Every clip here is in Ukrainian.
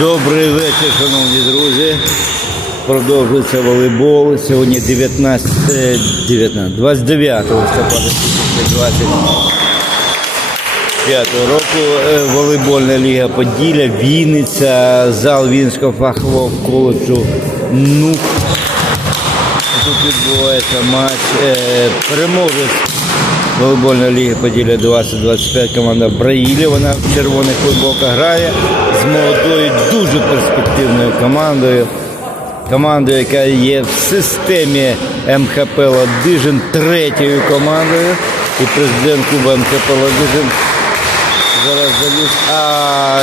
Добрий вечір, шановні друзі. Продовжується волейбол. Сьогодні 19, е, 19 29 листопада 2025 року. Е, Волейбольна ліга Поділля, Вінниця, зал Вінського фахового коледжу НУК. Тут відбувається матч. Е, Переможець волейбольної ліги Поділля 2025 команда Браїлі. Вона в червоних футболках грає з молодою, дуже перспективною командою. Командою, яка є в системі МХП Ладижин третьою командою. І президент клубу МХП Ладижин зараз заліз. А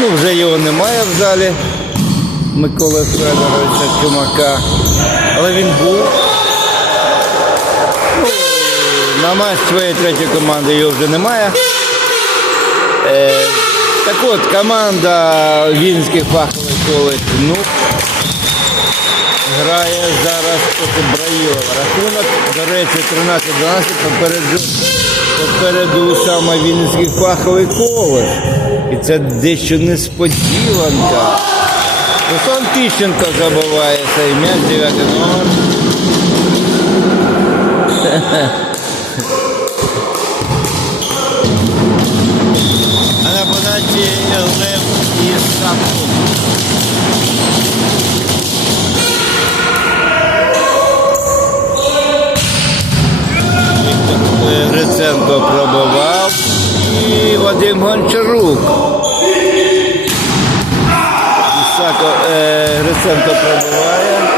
ну, вже його немає в залі. Миколи Федоровича Чумака. Але він був. На матч своєї третьої команди його вже немає. Е, так от, команда Вінських фаховий коледж ну, грає зараз проти Браїлова. Рахунок, до речі, 13-12 попереду, попереду саме Вінницький фаховий коледж. І це дещо несподіванка. Руслан Тищенко забуває цей м'яч, 9 номер. Лев і Сапко. Гриценко пробував і Вадим Гончарук. Ісако, е, Гриценко пробуває.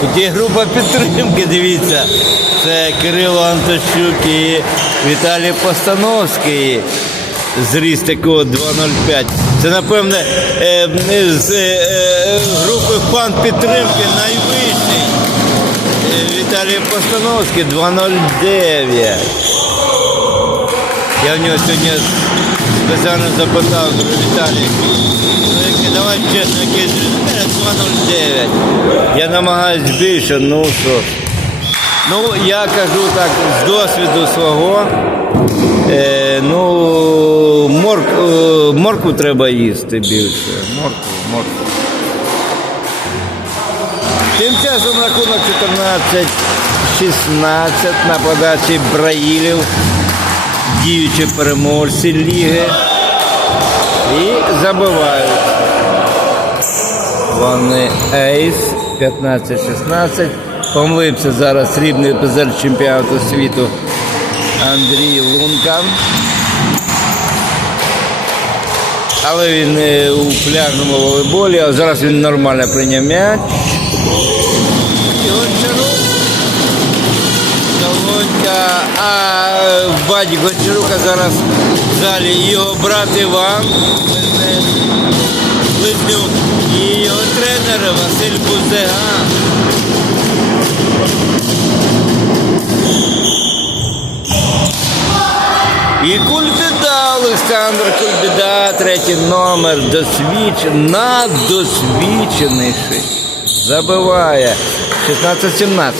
Тут є група підтримки, дивіться. Це Кирило Антощук і Віталій Постановський. Зріст такого 2.05. Це, напевне, е, з е, групи фан підтримки найвищий. Е, Віталій Постановський 2.09. Я в нього сьогодні спеціально запитав, Віталій, ну давай чесно, який 2.09. Я намагаюсь більше, ну що. Ну, я кажу так, з досвіду свого, е, ну, морк, е, моркву треба їсти більше. Моркву, моркву. Тим часом рахунок 14-16 на подачі Браїлів, діючі переможці ліги. І забивають. Вони ейс 15-16. Помлився зараз срібний призер чемпіонату світу Андрій Лунка. Але він у пляжному волейболі, а зараз він нормально прийняв м'яч. Батько Гончарука зараз в залі його брат Іван Близнюк і його тренер Василь Бузега. І Кульбіда, Олександр Кульбіда, третій номер, досвідчений, надосвідченіший. Забиває. 16-17.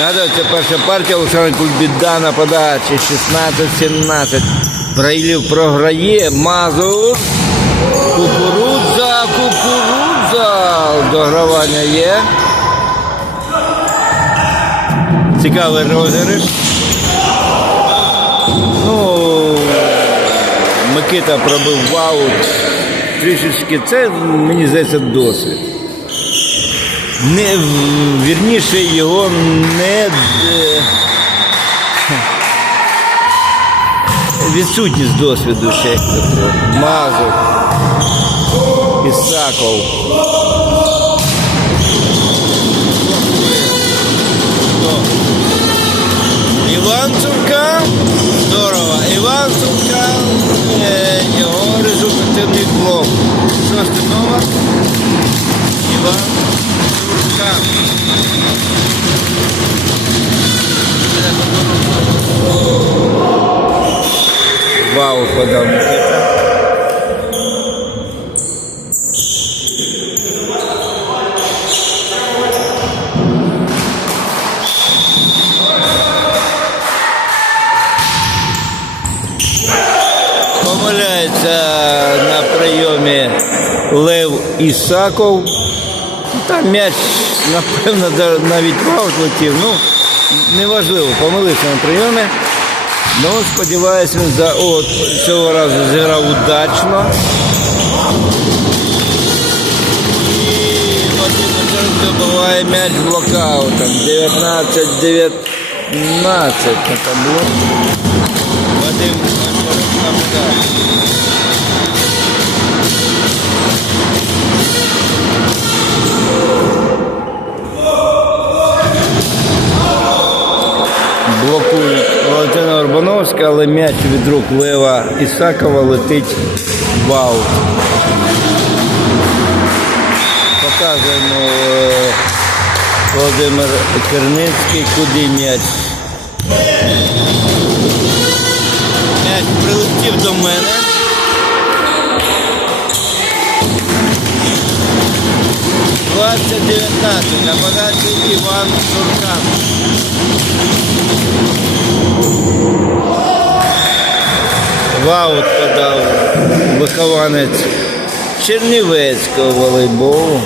Нагадую, це перша партія Олександр Кульбіда на подачі. 16-17. Браїлів програє. Мазур. Кукурудза, кукурудза. Догравання є. Цікавий розіграш. Ну, Микита пробив вау. Трішечки це, мені здається, досвід. Не, вірніше його не е, відсутність досвіду ще. Мазур, Ісаков. Іванченка. Здорово. е, його результативний блок. Шостий номер. Іван Вау, подав Микита. Помиляється на прийомі Лев Ісаков. Там м'яч, напевно, навіть в аут летів. Ну, неважливо, помилився на прийомі. Ну, сподіваюся, він за от цього разу зіграв удачно. І Назаренко добиває м'яч блокаутом. 19-19 на табло. Вадим Назаренко вдарив. Урбановська, але м'яч від рук Лева Ісакова летить в аут. Показуємо е, Володимир Керницький, куди м'яч. М'яч прилетів до мене. Двадцять дев'ятнадцять. Нападати Іван Туркан. Аут подав вихованець Чернівецького волейболу.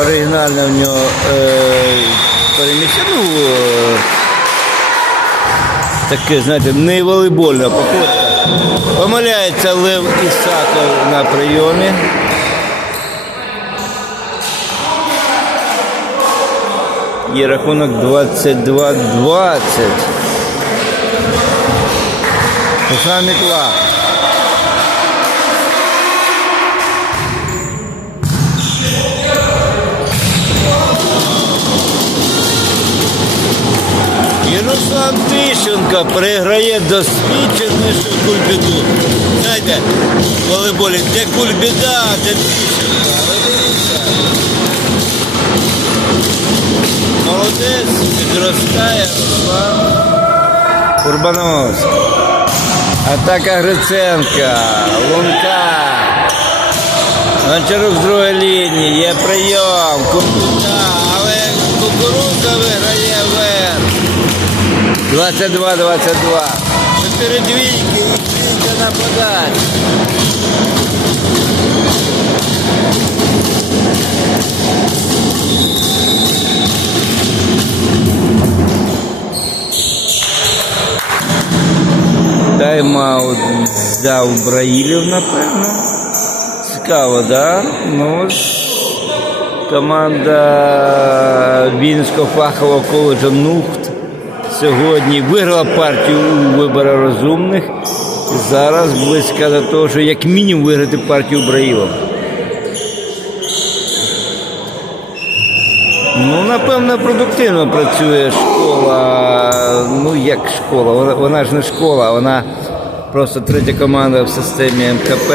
Оригінальна в нього е, переміщення, ну, е, таке, знаєте, не волейбольна походка. Помиляється Лев Ісаков на прийомі. Є рахунок 22-20. Пішла мітла. Ярослав Тищенко переграє досвідченішу кульбіду. Знаєте, волейболі, де кульбіда, де Тищенко. Але. Молодець, підростає Руслан Урбановський. Атака Гриценка, Лунка. Гончарук з другої лінії, є прийом, Кукута, але кукурудза виграє вверх. 22-22. Чотири двійки двійка на Тайм-аут взяв Браїлів, напевно. Цікаво, да? Ну, ж. команда Вінського фахового коледжу Нухт сьогодні виграла партію у виборах розумних. Зараз близько до того, що як мінімум виграти партію Браїлом. Ну, напевно, продуктивно працює школа. Ну, як школа? Вона, ж не школа, вона просто третя команда в системі МКП.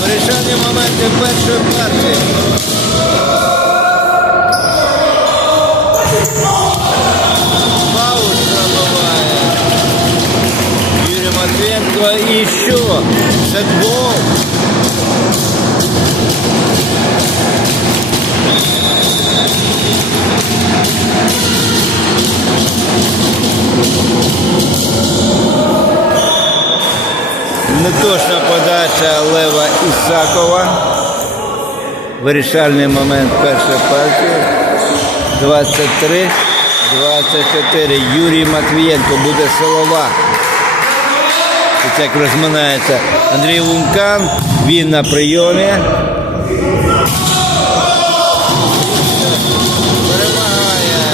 Вирішальні моменти першої партії. Паус пробиває. Юрій Матвієнко і що? Сетбол. Передача Лева Ісакова. Вирішальний момент першої партії. 23. 24. Юрій Матвієнко буде силова. Ось як розминається Андрій Лункан. Він на прийомі. Перемагає.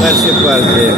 Перші партії.